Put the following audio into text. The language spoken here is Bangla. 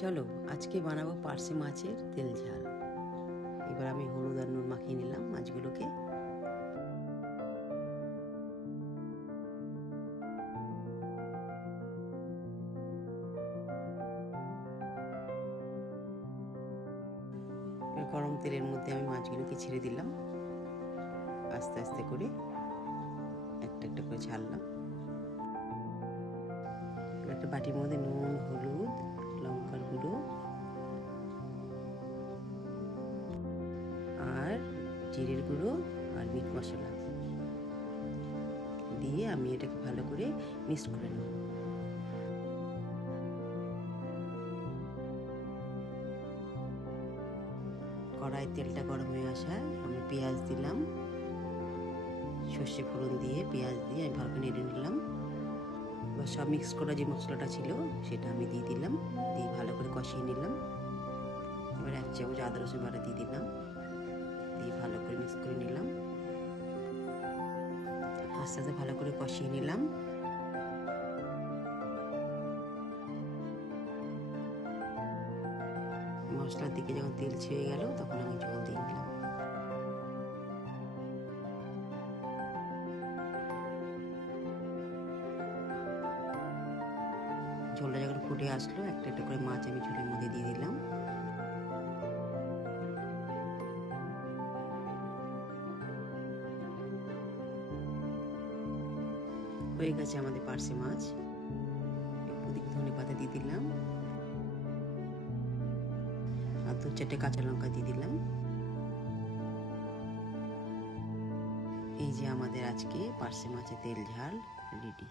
চলো আজকে বানাবো পার্শে মাছের তেল ঝাল। এবার আমি হলুদ আর নুন মাখিয়ে নিলাম মাছগুলোকে। গরম তেলের মধ্যে আমি মাছগুলোকে ছেড়ে দিলাম, আস্তে আস্তে করে একটা একটা করে ছাড়লাম। একটা বাটির মধ্যে নুন, হলুদ, লঙ্কার গুঁড়ো আর জিরের গুঁড়ো আর মিট মশলা দিয়ে আমি এটাকে ভালো করে মিক্স করে নেব। কড়াই তেলটা গরম হয়ে আসায় আমি পেঁয়াজ দিলাম, সর্ষে ফোড়ন দিয়ে পেঁয়াজ দিয়ে আমি ভালো করে নেড়ে নিলাম। এবার সব মিক্স করা যে মশলাটা ছিল সেটা আমি দিয়ে দিলাম, দিয়ে ভালো করে কষিয়ে নিলাম। এবার 1 চামচ আদা রসুন বাটা দিয়ে দিলাম, দিয়ে ভালো করে মিক্স করে নিলাম। আস্তে আস্তে ভালো করে কষিয়ে নিলাম। মশলার দিকে যখন তেল ছেড়ে গেল তখন আমি জল দিয়ে দিলাম। ঝোলটা যখন ফুটে আসলো একটা একটা করে মাছ আমি ঝোলের মধ্যে দিয়ে দিলাম। হয়ে গেছে আমাদের পার্শে মাছ। ওদিকে ধনেপাতা দিয়ে দিলাম আর 2-4টে কাঁচা লঙ্কা দিয়ে দিলাম। এই যে আমাদের আজকে পার্শে মাছের তেল ঝাল রেডি।